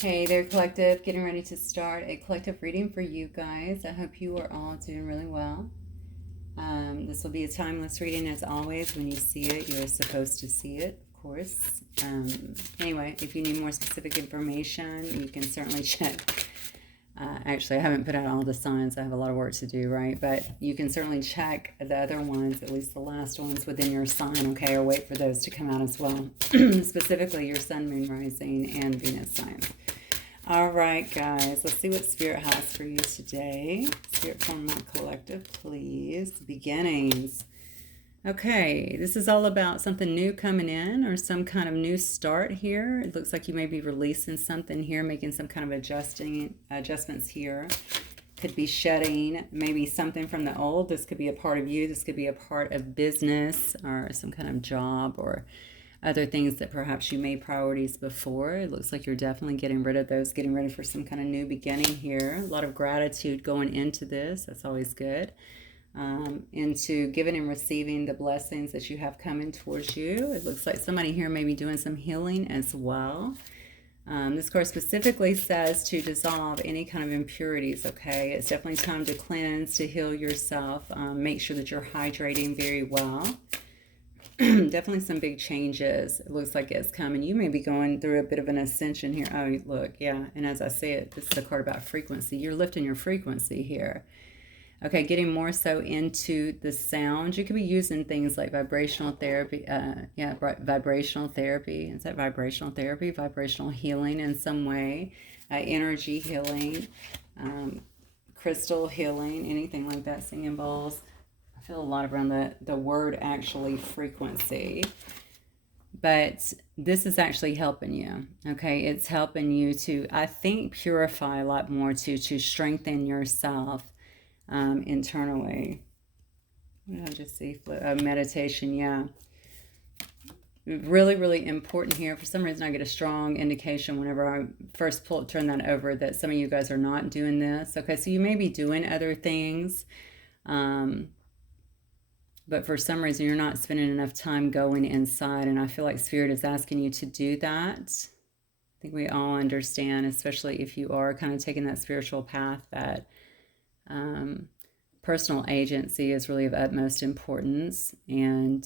Hey there, collective. Getting ready to start a collective reading for you guys. I hope you are all doing really well. This will be a timeless reading as always. When you see it, you're supposed to see it, of course. Anyway, if you need more specific information, you can certainly check. Actually, I haven't put out all the signs. I have a lot of work to do, right? But you can certainly check the other ones, at least the last ones within your sign, okay? Or wait for those to come out as well. Specifically your sun, moon, rising, and Venus signs. All right, guys, let's see what Spirit has for you today. Spirit form my collective, please. Beginnings. Okay, this is all about something new coming in or some kind of new start here. It looks like you may be releasing something here, making some kind of adjustments here. Could be shedding maybe something from the old. This could be a part of you. This could be a part of business or some kind of job or other things that perhaps you made priorities before. It looks like you're definitely getting rid of those, getting ready for some kind of new beginning here. A lot of gratitude going into this. That's always good. Into giving and receiving the blessings that you have coming towards you. It looks like somebody here may be doing some healing as well. This card specifically says to dissolve any kind of impurities, okay? It's definitely time to cleanse, to heal yourself. Make sure that you're hydrating very well. Definitely some big changes. It looks like it's coming. You may be going through a bit of an ascension here. Oh, look, yeah. And as I say it, this is a card about frequency. You're lifting your frequency here. Okay, getting more so into the sound. You could be using things like vibrational therapy. Vibrational therapy. Is that vibrational therapy? Vibrational healing in some way. Energy healing. Crystal healing. Anything like that. Singing bowls. I feel a lot around the word actually frequency. But this is actually helping you, okay? It's helping you to, I think, purify a lot more, to strengthen yourself internally. What did I just see? Meditation, yeah. Really, really important here. For some reason, I get a strong indication whenever I first turn that over that some of you guys are not doing this. Okay, so you may be doing other things. But for some reason, you're not spending enough time going inside. And I feel like Spirit is asking you to do that. I think we all understand, especially if you are kind of taking that spiritual path, that personal agency is really of utmost importance. And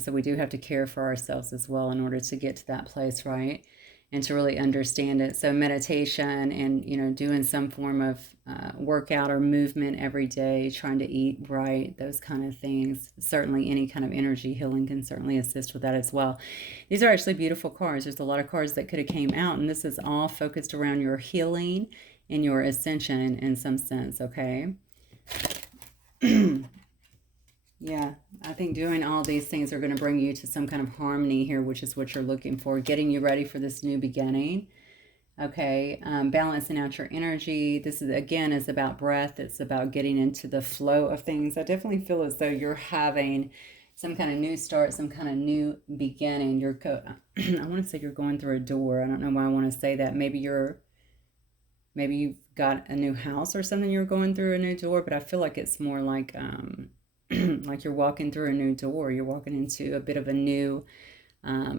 so we do have to care for ourselves as well in order to get to that place, right? And to really understand it. So meditation and, doing some form of workout or movement every day, trying to eat right, those kind of things. Certainly any kind of energy healing can certainly assist with that as well. These are actually beautiful cards. There's a lot of cards that could have came out, and this is all focused around your healing and your ascension in some sense, okay? Yeah, I think doing all these things are going to bring you to some kind of harmony here, which is what you're looking for, getting you ready for this new beginning. Okay, balancing out your energy. This is, again, is about breath. It's about getting into the flow of things. I definitely feel as though you're having some kind of new start, some kind of new beginning. I want to say you're going through a door. I don't know why I want to say that. Maybe you've got a new house or something. You're going through a new door, but I feel like it's more like like you're walking through a new door. You're walking into a bit of a new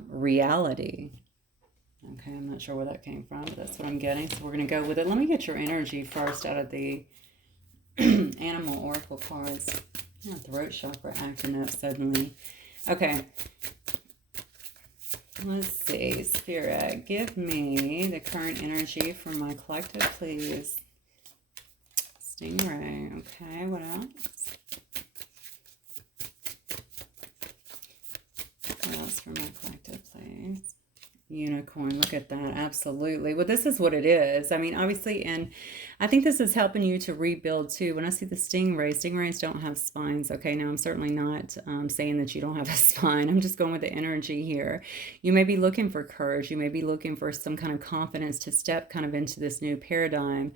reality. Okay, I'm not sure where that came from, but that's what I'm getting. So we're going to go with it. Let me get your energy first out of the animal oracle cards. My throat chakra acting up suddenly. Okay. Let's see. Spirit, give me the current energy for my collective, please. Stingray. Okay, what else? What else for my collective, please? Unicorn, look at that. Absolutely. Well, this is what it is. I mean, obviously, and I think this is helping you to rebuild too. When I see the stingrays don't have spines. Okay, now I'm certainly not saying that you don't have a spine. I'm just going with the energy here. You may be looking for courage. You may be looking for some kind of confidence to step kind of into this new paradigm,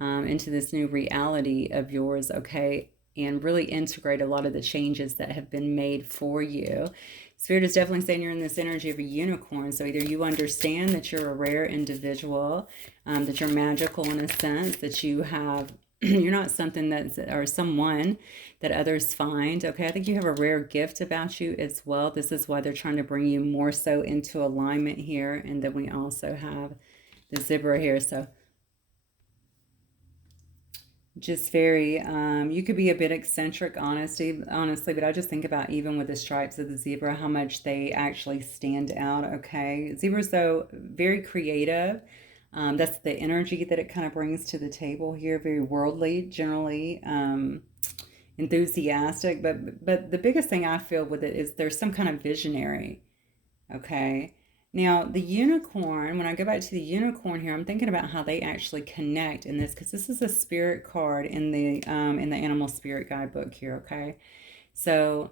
into this new reality of yours, okay, and really integrate a lot of the changes that have been made for you. Spirit is definitely saying you're in this energy of a unicorn. So either you understand that you're a rare individual, that you're magical in a sense, that you have, you're not something that's, or someone that others find. Okay, I think you have a rare gift about you as well. This is why they're trying to bring you more so into alignment here. And then we also have the zebra here. So just very, you could be a bit eccentric, honestly, but I just think about even with the stripes of the zebra, how much they actually stand out, okay? Zebras, though, very creative. That's the energy that it kind of brings to the table here, very worldly, generally, enthusiastic. But the biggest thing I feel with it is there's some kind of visionary, okay? Now, the unicorn, when I go back to the unicorn here, I'm thinking about how they actually connect in this, because this is a spirit card in the animal spirit guidebook here, okay? So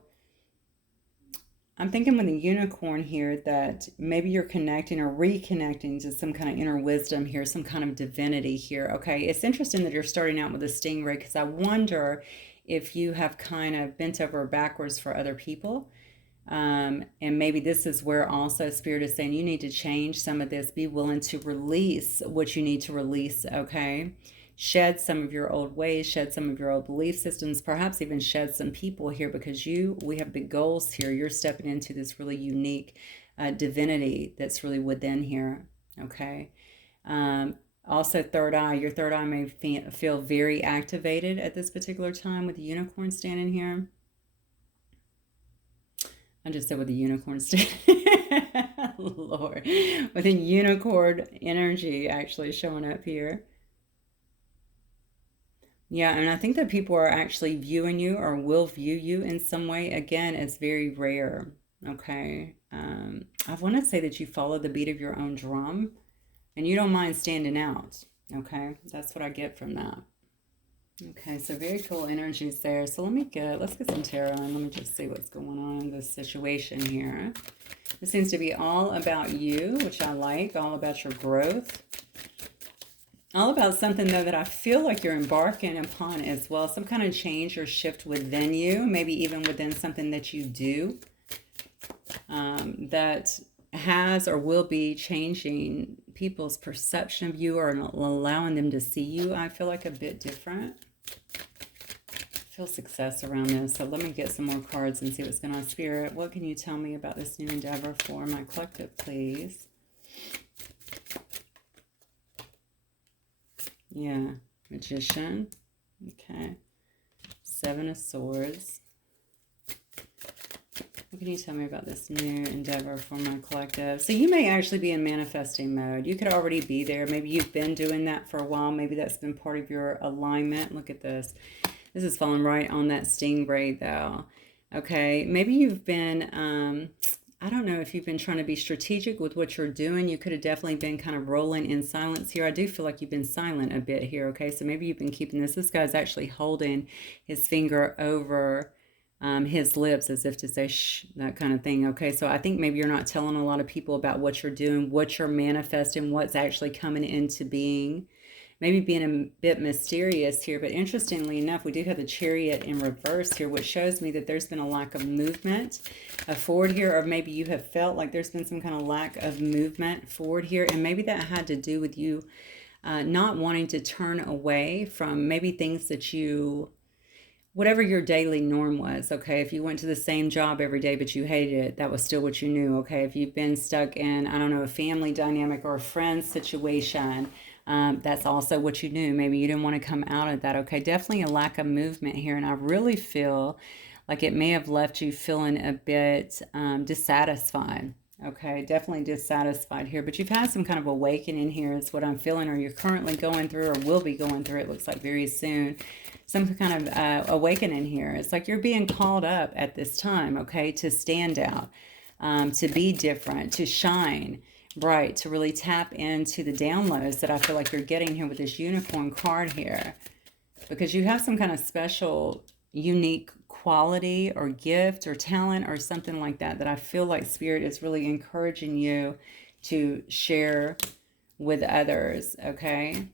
I'm thinking with the unicorn here that maybe you're connecting or reconnecting to some kind of inner wisdom here, some kind of divinity here, okay? It's interesting that you're starting out with a stingray, because I wonder if you have kind of bent over backwards for other people. And maybe this is where also Spirit is saying you need to change some of this. Be willing to release what you need to release, okay? Shed some of your old ways, shed some of your old belief systems, perhaps even shed some people here, because we have big goals here. You're stepping into this really unique divinity that's really within here, okay? Also, third eye. Your third eye may feel very activated at this particular time with the unicorn standing here. I just said with the unicorn stick. Lord. With a unicorn energy actually showing up here. Yeah, and I think that people are actually viewing you or will view you in some way. Again, it's very rare. Okay. I want to say that you follow the beat of your own drum and you don't mind standing out. Okay. That's what I get from that. Okay, so very cool energies there. So let's get some tarot and let me just see what's going on in this situation here. This seems to be all about you, which I like, all about your growth. All about something, though, that I feel like you're embarking upon as well. Some kind of change or shift within you, maybe even within something that you do that has or will be changing people's perception of you or allowing them to see you. I feel like a bit different. I feel success around this. So let me get some more cards and see what's going on. Spirit, what can you tell me about this new endeavor for my collective, please? Yeah, Magician. Okay. Seven of Swords. What can you tell me about this new endeavor for my collective? So you may actually be in manifesting mode. You could already be there. Maybe you've been doing that for a while. Maybe that's been part of your alignment. Look at this. This is falling right on that stingray, though. Okay. Maybe you've been, I don't know if you've been trying to be strategic with what you're doing. You could have definitely been kind of rolling in silence here. I do feel like you've been silent a bit here, okay? So maybe you've been keeping this. This guy's actually holding his finger over his lips as if to say shh, that kind of thing, okay? So I think maybe you're not telling a lot of people about what you're doing, what you're manifesting, what's actually coming into being. Maybe being a bit mysterious here, but interestingly enough, we do have the Chariot in reverse here, which shows me that there's been a lack of movement forward here, or maybe you have felt like there's been some kind of lack of movement forward here, and maybe that had to do with you not wanting to turn away from maybe things that you, whatever your daily norm was, okay? If you went to the same job every day but you hated it, that was still what you knew, okay? If you've been stuck in, I don't know, a family dynamic or a friend situation, that's also what you knew. Maybe you didn't want to come out of that, okay? Definitely a lack of movement here, and I really feel like it may have left you feeling a bit dissatisfied, okay? Definitely dissatisfied here, but you've had some kind of awakening here is what I'm feeling, or you're currently going through or will be going through, it looks like very soon. Some kind of awakening here. It's like you're being called up at this time, okay, to stand out, to be different, to shine bright, to really tap into the downloads that I feel like you're getting here with this unicorn card here. Because you have some kind of special, unique quality or gift or talent or something like that that I feel like Spirit is really encouraging you to share with others, okay?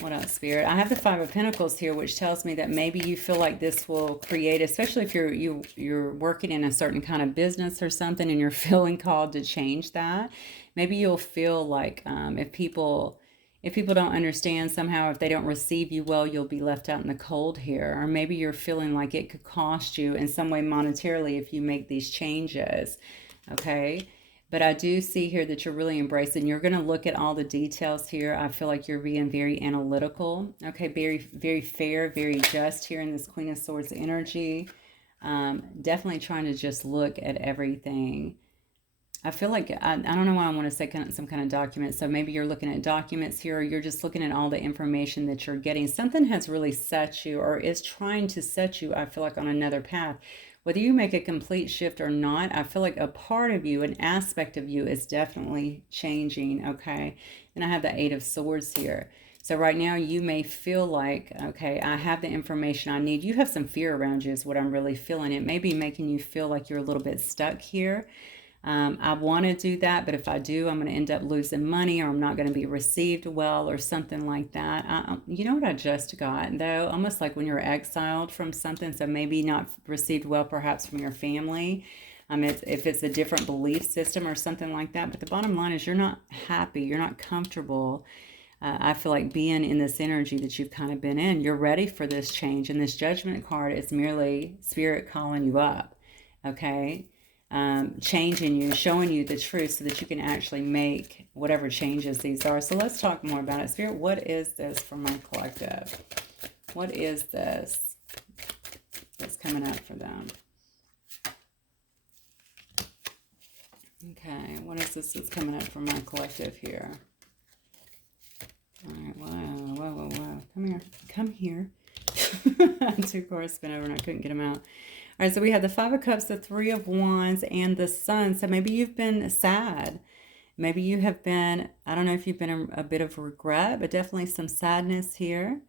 What else, Spirit? I have the Five of Pentacles here, which tells me that maybe you feel like this will create, especially if you're working in a certain kind of business or something and you're feeling called to change that. Maybe you'll feel like if people don't understand somehow, if they don't receive you well, you'll be left out in the cold here. Or maybe you're feeling like it could cost you in some way monetarily if you make these changes, okay? But I do see here that you're really embracing. You're going to look at all the details here. I feel like you're being very analytical. Okay, very, very fair, very just here in this Queen of Swords energy. Definitely trying to just look at everything. I feel like, I don't know why I want to say some kind of document. So maybe you're looking at documents here, or you're just looking at all the information that you're getting. Something has really set you, or is trying to set you, I feel like, on another path. Whether you make a complete shift or not, I feel like a part of you, an aspect of you is definitely changing, okay? And I have the Eight of Swords here. So right now you may feel like, okay, I have the information I need. You have some fear around you is what I'm really feeling. It may be making you feel like you're a little bit stuck here. I want to do that, but if I do, I'm going to end up losing money, or I'm not going to be received well, or something like that. You know what I just got, though? Almost like when you're exiled from something, so maybe not received well, perhaps from your family. If it's a different belief system or something like that. But the bottom line is you're not happy. You're not comfortable. I feel like being in this energy that you've kind of been in. You're ready for this change. And this Judgment card is merely Spirit calling you up, okay? Changing you, showing you the truth so that you can actually make whatever changes these are. So let's talk more about it. Spirit, what is this for my collective? What is this that's coming up for them? Okay, what is this that's coming up for my collective here? All right, wow. Come here. Come here. Two cards spin over and I couldn't get them out. All right, so we have the Five of Cups, the Three of Wands, and the Sun. So maybe you've been sad. Maybe you have been, I don't know if you've been in a bit of regret, but definitely some sadness here.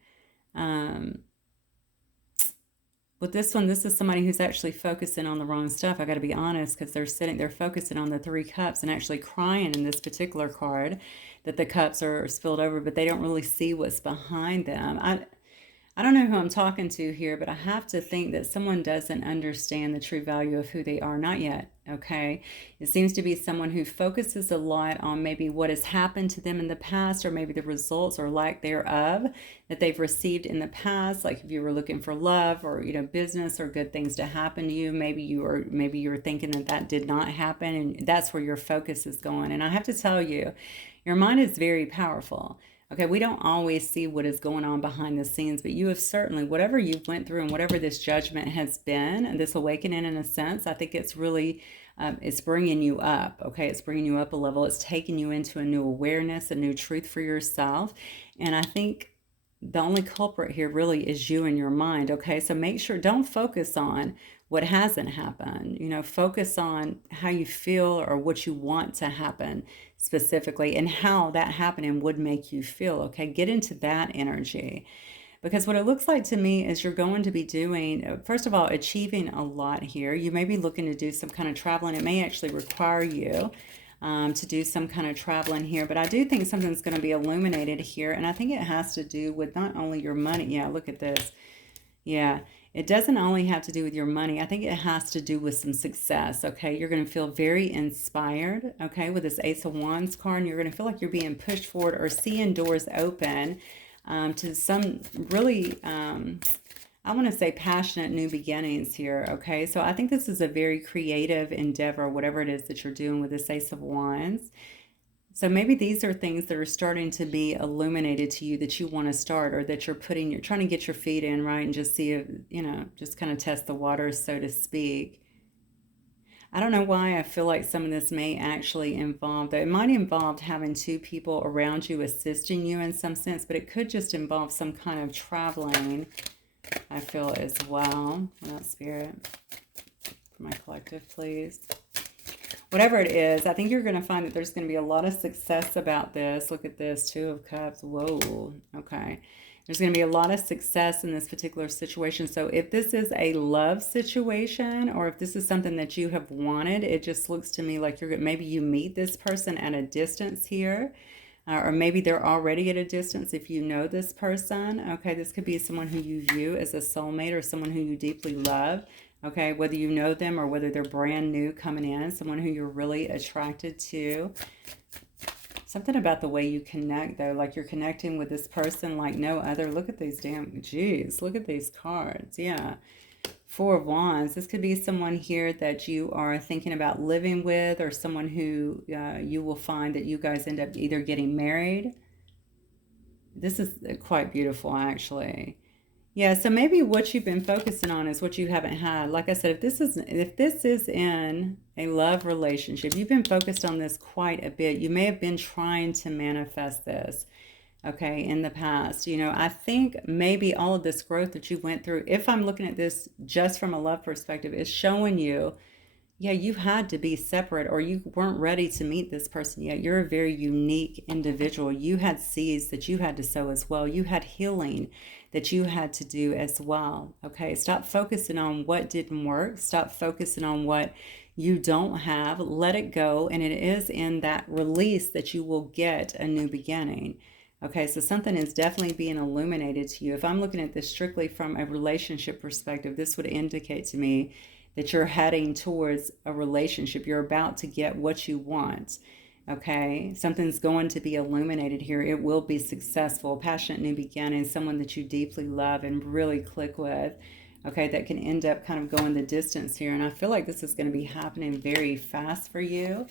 With this one, this is somebody who's actually focusing on the wrong stuff. I got to be honest, because they're focusing on the Three Cups and actually crying in this particular card that the cups are spilled over, but they don't really see what's behind them. I don't know who I'm talking to here, but I have to think that someone doesn't understand the true value of who they are. Not yet, okay? It seems to be someone who focuses a lot on maybe what has happened to them in the past, or maybe the results or lack thereof that they've received in the past. Like if you were looking for love, or business, or good things to happen to you, maybe you're thinking that did not happen, and that's where your focus is going. And I have to tell you, your mind is very powerful. Okay, we don't always see what is going on behind the scenes, but you have certainly, whatever you've went through and whatever this judgment has been, and this awakening in a sense, I think it's really, it's bringing you up, okay? It's bringing you up a level. It's taking you into a new awareness, a new truth for yourself. And I think the only culprit here really is you and your mind, okay? So make sure, don't focus on what hasn't happened. Focus on how you feel or what you want to happen specifically, and how that happening would make you feel, okay? Get into that energy. Because what it looks like to me is you're going to be doing, first of all, achieving a lot here. You may be looking to do some kind of traveling. It may actually require you to do some kind of traveling here. But I do think something's going to be illuminated here. And I think it has to do with not only your money. Yeah, look at this. Yeah, it doesn't only have to do with your money. I think it has to do with some success, okay? You're going to feel very inspired, okay, with this Ace of Wands card. And you're going to feel like you're being pushed forward or seeing doors open to some really, I want to say, passionate new beginnings here, okay? So I think this is a very creative endeavor, whatever it is that you're doing with this Ace of Wands. So maybe these are things that are starting to be illuminated to you that you want to start, or that you're trying to get your feet in, right? And just see if, just kind of test the waters, so to speak. I don't know why I feel like some of this may actually involve, though it might involve having two people around you assisting you in some sense, but it could just involve some kind of traveling, I feel, as well. That Spirit, for my collective, please. Whatever it is, I think you're going to find that there's going to be a lot of success about this. Look at this, Two of Cups. Whoa, okay. There's going to be a lot of success in this particular situation. So if this is a love situation, or if this is something that you have wanted, it just looks to me like maybe you meet this person at a distance here. Or maybe they're already at a distance if you know this person. Okay, this could be someone who you view as a soulmate, or someone who you deeply love. Okay, whether you know them or whether they're brand new coming in, someone who you're really attracted to. Something about the way you connect, though, like you're connecting with this person like no other. Look at these look at these cards. Yeah. Four of Wands. This could be someone here that you are thinking about living with, or someone who you will find that you guys end up either getting married. This is quite beautiful, actually. Yeah, so maybe what you've been focusing on is what you haven't had. Like I said, if this is in a love relationship, you've been focused on this quite a bit. You may have been trying to manifest this, okay, in the past. You know, I think maybe all of this growth that you went through, if I'm looking at this just from a love perspective, is showing you, yeah, you had to be separate, or you weren't ready to meet this person yet. You're a very unique individual. You had seeds that you had to sow as well. You had healing that you had to do as well. Okay, stop focusing on what didn't work. Stop focusing on what you don't have. Let it go. And it is in that release that you will get a new beginning. Okay, so something is definitely being illuminated to you. If I'm looking at this strictly from a relationship perspective, this would indicate to me that you're heading towards a relationship. You're about to get what you want. Okay, something's going to be illuminated here. It will be successful, passionate new beginning, someone that you deeply love and really click with. Okay, that can end up kind of going the distance here. And I feel like this is going to be happening very fast for you.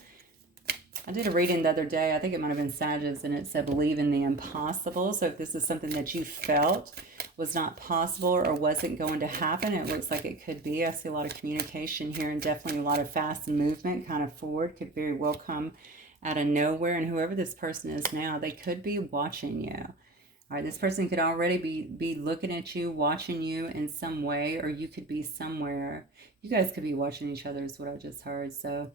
I did a reading the other day, I think it might have been Sagittarius, and it said believe in the impossible. So if this is something that you felt was not possible or wasn't going to happen, it looks like it could be. I see a lot of communication here, and definitely a lot of fast movement kind of forward. Could very well come out of nowhere. And whoever this person is now, they could be watching you. All right, this person could already be looking at you, watching you in some way, or you could be somewhere. You guys could be watching each other is what I just heard. So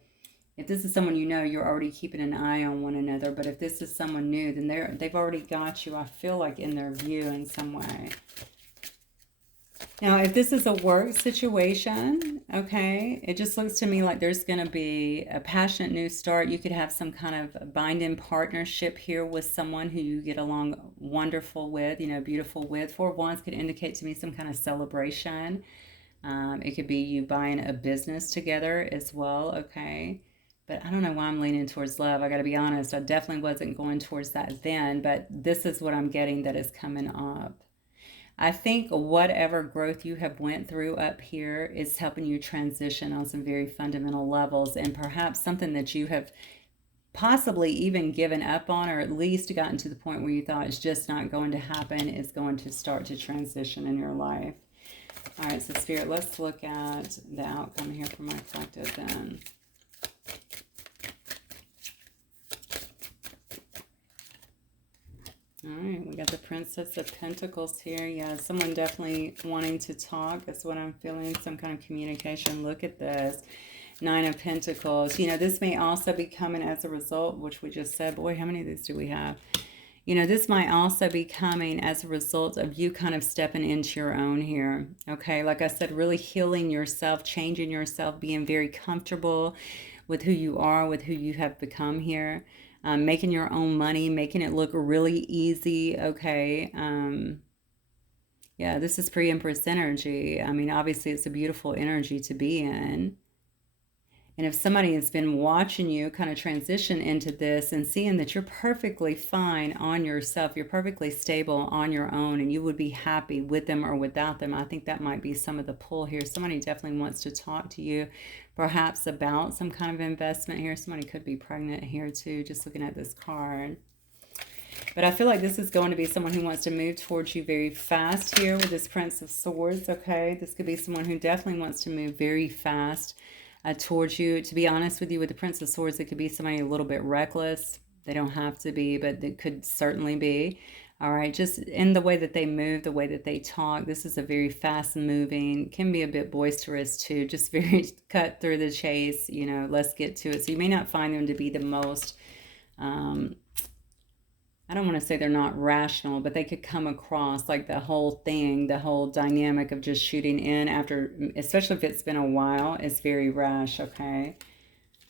if this is someone you know, you're already keeping an eye on one another. But if this is someone new, then they've already got you, I feel like, in their view in some way. Now, if this is a work situation, okay, it just looks to me like there's going to be a passionate new start. You could have some kind of bind-in partnership here with someone who you get along wonderful with, you know, beautiful with. Four of Wands could indicate to me some kind of celebration. It could be you buying a business together as well, okay? But I don't know why I'm leaning towards love. I got to be honest. I definitely wasn't going towards that then, but this is what I'm getting that is coming up. I think whatever growth you have went through up here is helping you transition on some very fundamental levels, and perhaps something that you have possibly even given up on, or at least gotten to the point where you thought it's just not going to happen, is going to start to transition in your life. All right, so Spirit, let's look at the outcome here for my collective then. All right, we got the Princess of Pentacles here. Yeah, someone definitely wanting to talk. That's what I'm feeling, some kind of communication. Look at this. Nine of Pentacles. You know, this may also be coming as a result, which we just said. Boy, how many of these do we have? You know, this might also be coming as a result of you kind of stepping into your own here. Okay, like I said, really healing yourself, changing yourself, being very comfortable with who you are, with who you have become here. Making your own money, making it look really easy, okay? Yeah, this is pre-Empress energy. I mean, obviously, it's a beautiful energy to be in. And if somebody has been watching you kind of transition into this and seeing that you're perfectly fine on yourself, you're perfectly stable on your own, and you would be happy with them or without them, I think that might be some of the pull here. Somebody definitely wants to talk to you, perhaps about some kind of investment here. Somebody could be pregnant here too, just looking at this card. But I feel like this is going to be someone who wants to move towards you very fast here with this Prince of Swords, okay? This could be someone who definitely wants to move very fast towards you. To be honest with you, with the Prince of Swords, it could be somebody a little bit reckless. They don't have to be, but it could certainly be. All right, just in the way that they move, the way that they talk. This is a very fast moving, can be a bit boisterous too, just very cut through the chase, you know, let's get to it. So you may not find them to be the most, I don't want to say they're not rational, but they could come across like the whole thing, the whole dynamic of just shooting in after, especially if it's been a while, is very rash, okay?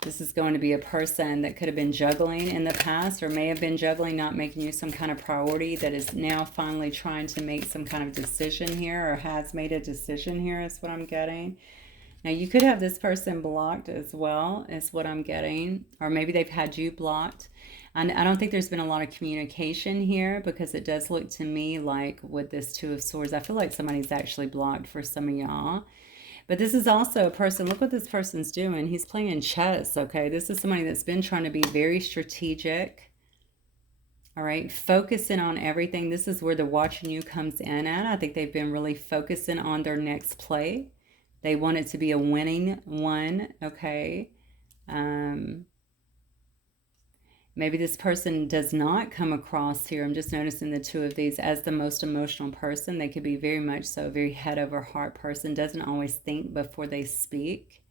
This is going to be a person that could have been juggling in the past, or may have been juggling, not making you some kind of priority, that is now finally trying to make some kind of decision here, or has made a decision here, is what I'm getting. Now, you could have this person blocked as well, is what I'm getting, or maybe they've had you blocked. And I don't think there's been a lot of communication here, because it does look to me like with this Two of Swords, I feel like somebody's actually blocked for some of y'all. But this is also a person, look what this person's doing. He's playing chess, okay? This is somebody that's been trying to be very strategic. All right, focusing on everything. This is where the watching you comes in at. I think they've been really focusing on their next play. They want it to be a winning one, okay? Maybe this person does not come across here. I'm just noticing the two of these as the most emotional person. They could be very much so a very head over heart person. Doesn't always think before they speak.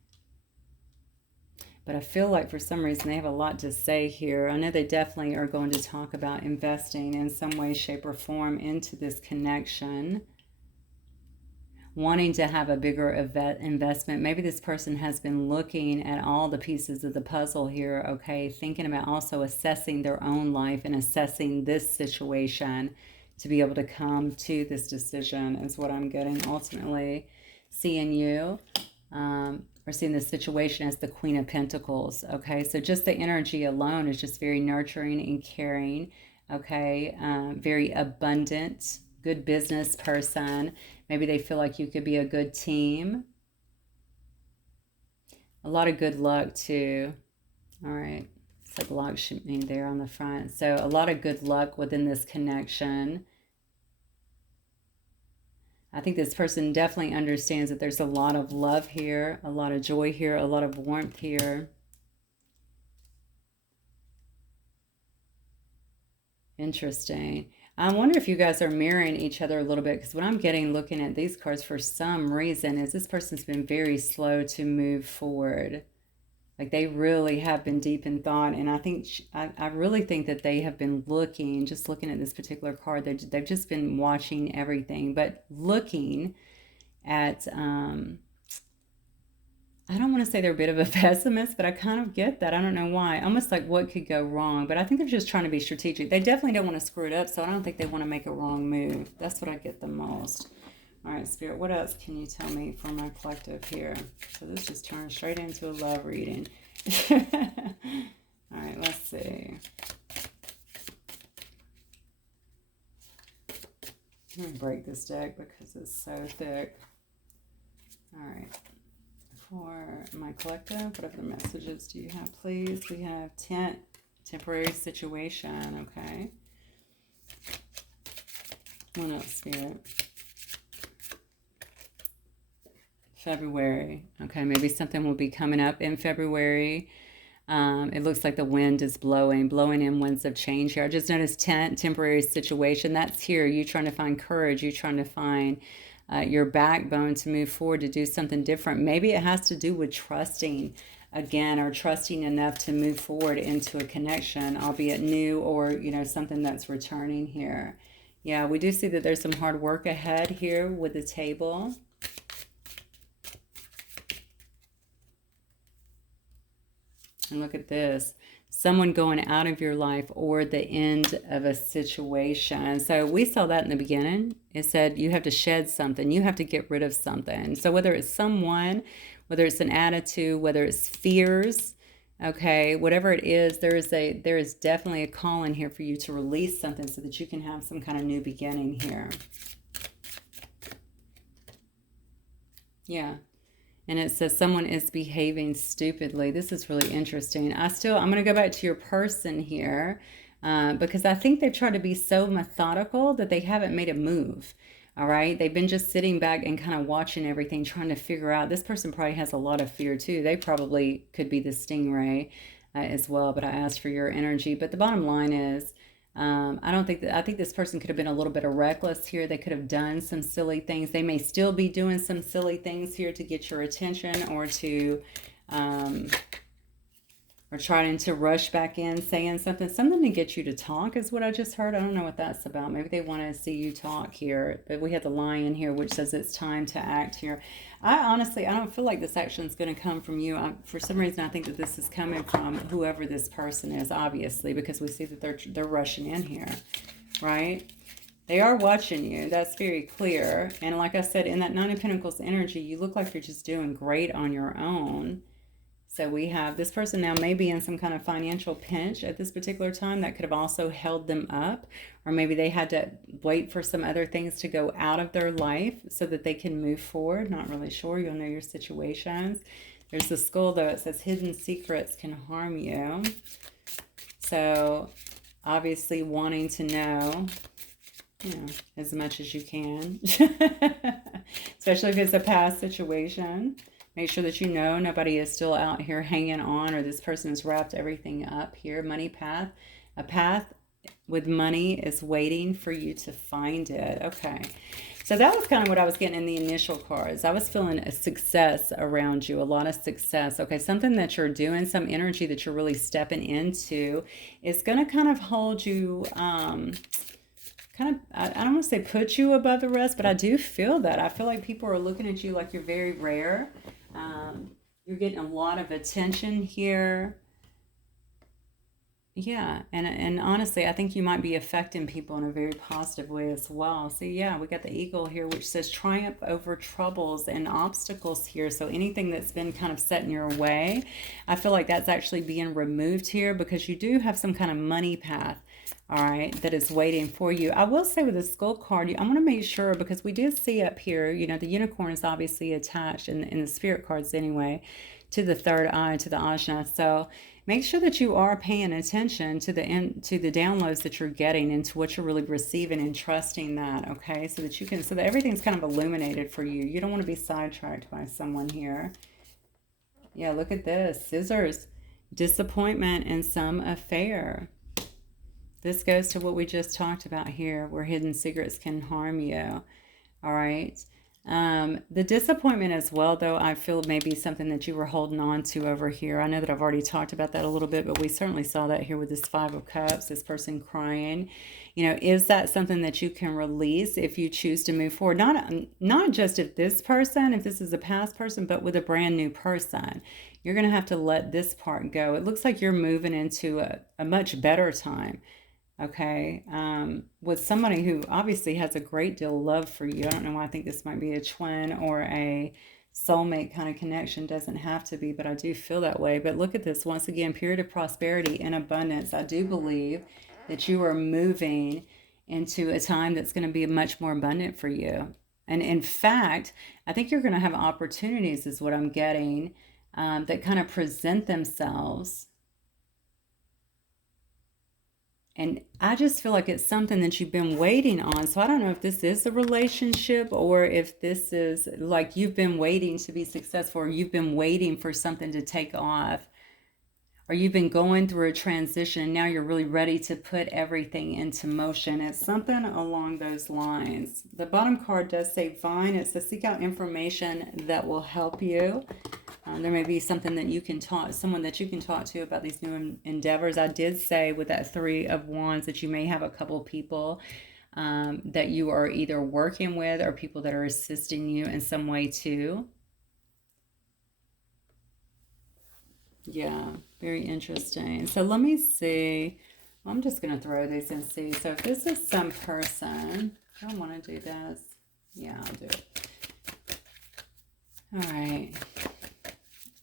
But I feel like for some reason they have a lot to say here. I know they definitely are going to talk about investing in some way, shape, or form into this connection. Wanting to have a bigger investment. Maybe this person has been looking at all the pieces of the puzzle here, okay? Thinking about also assessing their own life and assessing this situation to be able to come to this decision is what I'm getting. Ultimately, seeing you or seeing the situation as the Queen of Pentacles, okay? So just the energy alone is just very nurturing and caring, okay? Very abundant, good business person. Maybe they feel like you could be a good team. A lot of good luck too. All right. It's like Lakshmi there on the front. So a lot of good luck within this connection. I think this person definitely understands that there's a lot of love here, a lot of joy here, a lot of warmth here. Interesting. I wonder if you guys are mirroring each other a little bit, because what I'm getting looking at these cards for some reason is this person's been very slow to move forward. Like they really have been deep in thought. And I think, I really think that they have been looking, just looking at this particular card, they've just been watching everything, but looking at, I don't want to say they're a bit of a pessimist, but I kind of get that. I don't know why. Almost like what could go wrong. But I think they're just trying to be strategic. They definitely don't want to screw it up, so I don't think they want to make a wrong move. That's what I get the most. All right, Spirit, what else can you tell me for my collective here? So this just turned straight into a love reading. All right, let's see. I'm going to break this deck because it's so thick. All right. For my collective, what other messages do you have, please? We have temporary situation, okay. What else, Spirit? February, okay, maybe something will be coming up in February. It looks like the wind is blowing in winds of change here. I just noticed temporary situation. That's here. You trying to find courage. You trying to find your backbone to move forward, to do something different. Maybe it has to do with trusting again, or trusting enough to move forward into a connection, albeit new, or, you know, something that's returning here. Yeah, we do see that there's some hard work ahead here with the table. And look at this. Someone going out of your life or the end of a situation. So we saw that in the beginning. It said you have to shed something. You have to get rid of something. So whether it's someone, whether it's an attitude, whether it's fears, okay, whatever it is, there is definitely a call in here for you to release something so that you can have some kind of new beginning here. Yeah. And it says someone is behaving stupidly. This is really interesting. I'm going to go back to your person here because I think they've tried to be so methodical that they haven't made a move. All right. They've been just sitting back and kind of watching everything, trying to figure out. This person probably has a lot of fear too. They probably could be the stingray as well. But I asked for your energy. But the bottom line is, I think this person could have been a little bit of reckless here. They could have done some silly things. They may still be doing some silly things here to get your attention, or to, or trying to rush back in, saying something to get you to talk is what I just heard. I don't know what that's about. Maybe they want to see you talk here. But we have the Lion here, which says it's time to act here. I don't feel like this action is going to come from you. For some reason, I think that this is coming from whoever this person is, obviously, because we see that they're rushing in here, right? They are watching you. That's very clear. And like I said, in that Nine of Pentacles energy, you look like you're just doing great on your own. So we have this person now may be in some kind of financial pinch at this particular time that could have also held them up, or maybe they had to wait for some other things to go out of their life so that they can move forward. Not really sure. You'll know your situations. There's the skull, though. It says hidden secrets can harm you. So obviously wanting to know, as much as you can, especially if it's a past situation. Make sure that you know nobody is still out here hanging on, or this person has wrapped everything up here. Money path. A path with money is waiting for you to find it. Okay. So that was kind of what I was getting in the initial cards. I was feeling a success around you, a lot of success. Okay, something that you're doing, some energy that you're really stepping into is going to kind of hold you, I don't want to say put you above the rest, but I do feel that. I feel like people are looking at you like you're very rare. You're getting a lot of attention here. Yeah, and honestly, I think you might be affecting people in a very positive way as well. So yeah, we got the eagle here, which says triumph over troubles and obstacles here. So anything that's been kind of set in your way, I feel like that's actually being removed here, because you do have some kind of money path, all right, that is waiting for you. I will say with the skull card, I want to make sure, because we did see up here, the unicorn is obviously attached in the spirit cards anyway to the third eye, to the ajna. So make sure that you are paying attention to the downloads that you're getting and to what you're really receiving, and trusting that, okay? So that everything's kind of illuminated for you. You don't want to be sidetracked by someone here. Yeah, look at this. Scissors. Disappointment in some affair. This goes to what we just talked about here, where hidden secrets can harm you. All right. The disappointment as well, though, I feel maybe something that you were holding on to over here. I know that I've already talked about that a little bit, but we certainly saw that here with this Five of Cups, this person crying. Is that something that you can release if you choose to move forward? Not just if this is a past person, but with a brand new person. You're going to have to let this part go. It looks like you're moving into a much better time. Okay, with somebody who obviously has a great deal of love for you. I don't know why I think this might be a twin or a soulmate kind of connection. Doesn't have to be, but I do feel that way. But look at this. Once again, period of prosperity and abundance. I do believe that you are moving into a time that's going to be much more abundant for you. And in fact, I think you're going to have opportunities, is what I'm getting, that kind of present themselves. And I just feel like it's something that you've been waiting on. So I don't know if this is a relationship, or if this is like you've been waiting to be successful, or you've been waiting for something to take off, or you've been going through a transition and now you're really ready to put everything into motion. It's something along those lines. The bottom card does say vine. It says seek out information that will help you. There may be something that you can someone that you can talk to about these new endeavors. I did say with that Three of Wands that you may have a couple people that you are either working with, or people that are assisting you in some way too. Yeah, very interesting. So let me see. I'm just going to throw these and see. So if this is some person, I don't want to do this. Yeah, I'll do it. All right.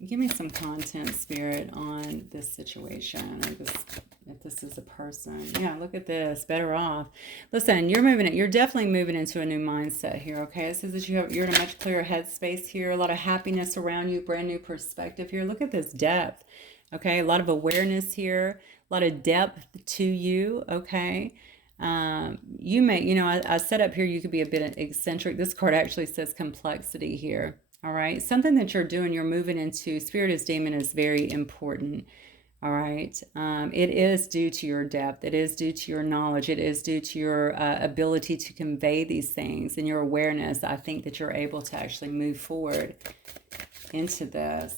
Give me some content, Spirit, on this situation, or if this is a person. Yeah, look at this. Better off. Listen, you're definitely moving into a new mindset here, okay? It says that you're in a much clearer headspace here, a lot of happiness around you, brand new perspective here. Look at this depth, okay? A lot of awareness here, a lot of depth to you, okay? You may, I set up here, you could be a bit eccentric. This card actually says complexity here. All right, something that you're doing, you're moving into. Spirit is demon is very important. All right, it is due to your depth. It is due to your knowledge. It is due to your ability to convey these things and your awareness. I think that you're able to actually move forward into this.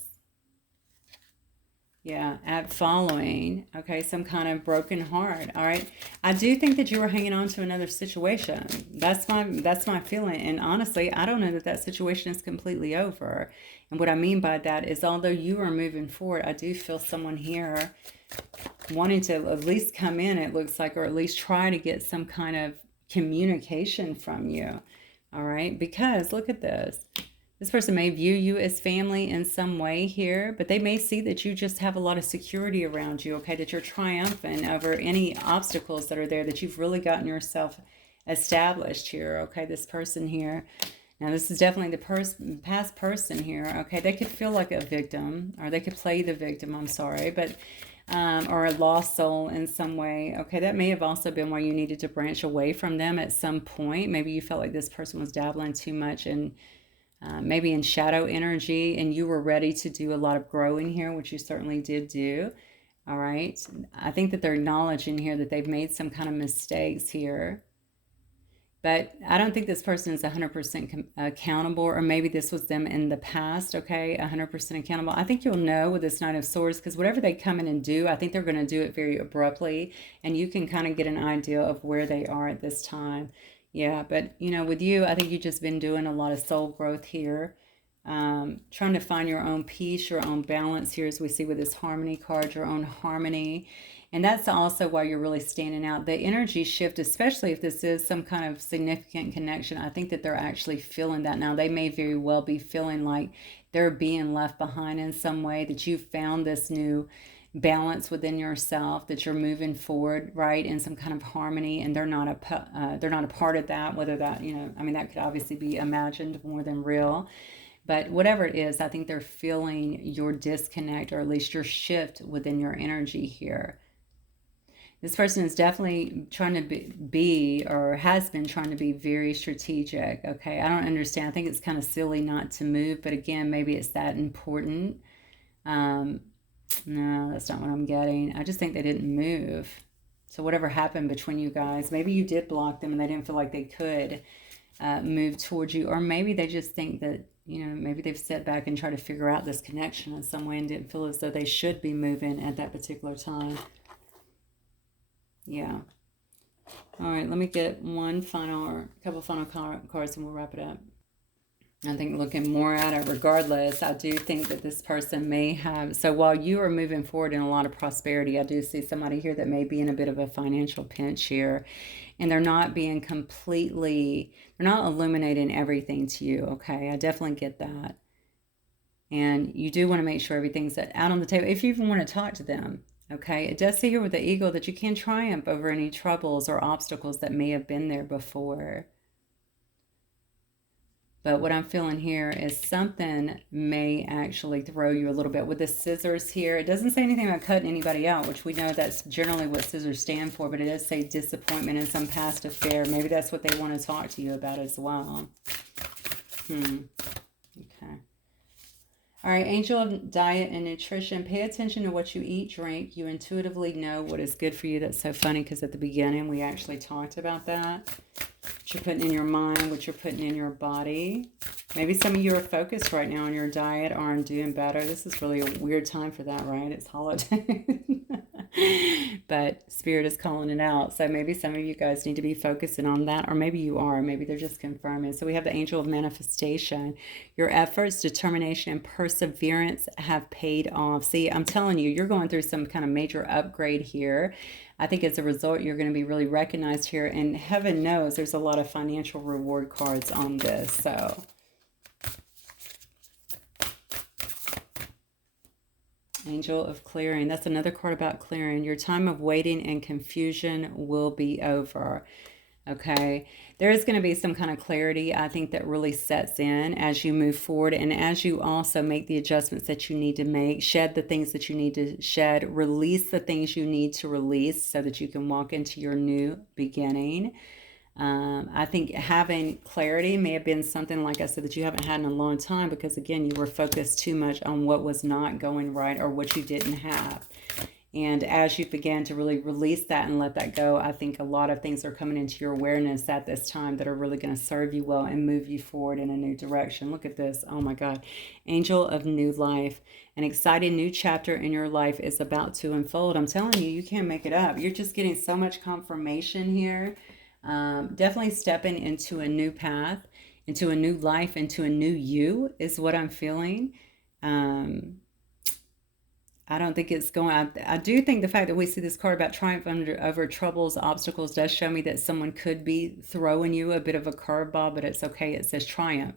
Yeah, at following, okay, some kind of broken heart, all right? I do think that you were hanging on to another situation. That's my feeling. And honestly, I don't know that that situation is completely over. And what I mean by that is, although you are moving forward, I do feel someone here wanting to at least come in, it looks like, or at least try to get some kind of communication from you, all right? Because look at this. This person may view you as family in some way here, but they may see that you just have a lot of security around you, okay? That you're triumphant over any obstacles that are there, that you've really gotten yourself established here, okay? This person here. Now, this is definitely the past person here, okay? They could feel like a victim, or they could play the victim, I'm sorry, but or a lost soul in some way. Okay, that may have also been why you needed to branch away from them at some point. Maybe you felt like this person was dabbling too much in maybe in shadow energy, and you were ready to do a lot of growing here, which you certainly did do. All right. I think that they're acknowledging here that they've made some kind of mistakes here. But I don't think this person is 100% accountable, or maybe this was them in the past, okay, 100% accountable. I think you'll know with this Knight of Swords, because whatever they come in and do, I think they're going to do it very abruptly, and you can kind of get an idea of where they are at this time. Yeah, but, you know, with you, I think you've just been doing a lot of soul growth here, trying to find your own peace, your own balance here, as we see with this harmony card, your own harmony. And that's also why you're really standing out. The energy shift, especially if this is some kind of significant connection, I think that they're actually feeling that now. They may very well be feeling like they're being left behind in some way, that you've found this new balance within yourself, that you're moving forward, right, in some kind of harmony, and they're not a part of that. Whether that, you know, I mean, that could obviously be imagined more than real. But whatever it is, I think they're feeling your disconnect, or at least your shift within your energy here. This person is definitely trying to be, or has been trying to be, very strategic, okay? I don't understand. I think it's kind of silly not to move, but again, maybe it's that important. No, that's not what I'm getting. I just think they didn't move. So whatever happened between you guys, maybe you did block them and they didn't feel like they could move towards you. Or maybe they just think that, you know, maybe they've stepped back and tried to figure out this connection in some way and didn't feel as though they should be moving at that particular time. Yeah. All right, let me get one final, or a couple final cards, and we'll wrap it up. I think looking more at it, regardless, I do think that this person may have, so while you are moving forward in a lot of prosperity, I do see somebody here that may be in a bit of a financial pinch here, and they're not being completely, they're not illuminating everything to you, okay? I definitely get that. And you do want to make sure everything's out on the table, if you even want to talk to them, okay? It does say here with the eagle that you can triumph over any troubles or obstacles that may have been there before. But what I'm feeling here is something may actually throw you a little bit. With the scissors here, it doesn't say anything about cutting anybody out, which we know that's generally what scissors stand for, but it does say disappointment in some past affair. Maybe that's what they want to talk to you about as well. Okay. All right, angel of diet and nutrition. Pay attention to what you eat, drink. You intuitively know what is good for you. That's so funny because at the beginning we actually talked about that. What you're putting in your mind, what you're putting in your body. Maybe some of you are focused right now on your diet or on doing better. This is really a weird time for that, right? It's holiday. But Spirit is calling it out. So maybe some of you guys need to be focusing on that, or maybe you are. Maybe they're just confirming. So we have the angel of manifestation. Your efforts, determination, and perseverance have paid off. See, I'm telling you, you're going through some kind of major upgrade here. I think as a result, you're going to be really recognized here. And heaven knows there's a lot of financial reward cards on this. So angel of clearing. That's another card about clearing. Your time of waiting and confusion will be over. Okay. There is going to be some kind of clarity, I think, that really sets in as you move forward, and as you also make the adjustments that you need to make, shed the things that you need to shed, release the things you need to release so that you can walk into your new beginning. I think having clarity may have been something, like I said, that you haven't had in a long time, because again, you were focused too much on what was not going right or what you didn't have. And as you began to really release that and let that go, I think a lot of things are coming into your awareness at this time that are really going to serve you well and move you forward in a new direction. Look at this. Oh my God. Angel of new life. An exciting new chapter in your life is about to unfold. I'm telling you, you can't make it up. You're just getting so much confirmation here. Definitely stepping into a new path, into a new life, into a new you is what I'm feeling. I don't think it's going, I do think the fact that we see this card about triumph over troubles, obstacles, does show me that someone could be throwing you a bit of a curveball, but it's okay. It says triumph.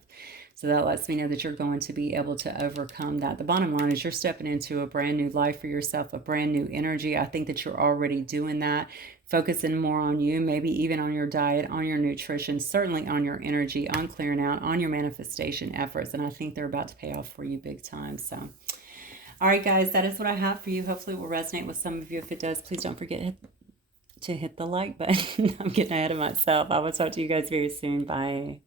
So that lets me know that you're going to be able to overcome that. The bottom line is you're stepping into a brand new life for yourself, a brand new energy. I think that you're already doing that, focusing more on you, maybe even on your diet, on your nutrition, certainly on your energy, on clearing out, on your manifestation efforts. And I think they're about to pay off for you big time. So, all right, guys, that is what I have for you. Hopefully it will resonate with some of you. If it does, please don't forget to hit the like button. I'm getting ahead of myself. I will talk to you guys very soon. Bye.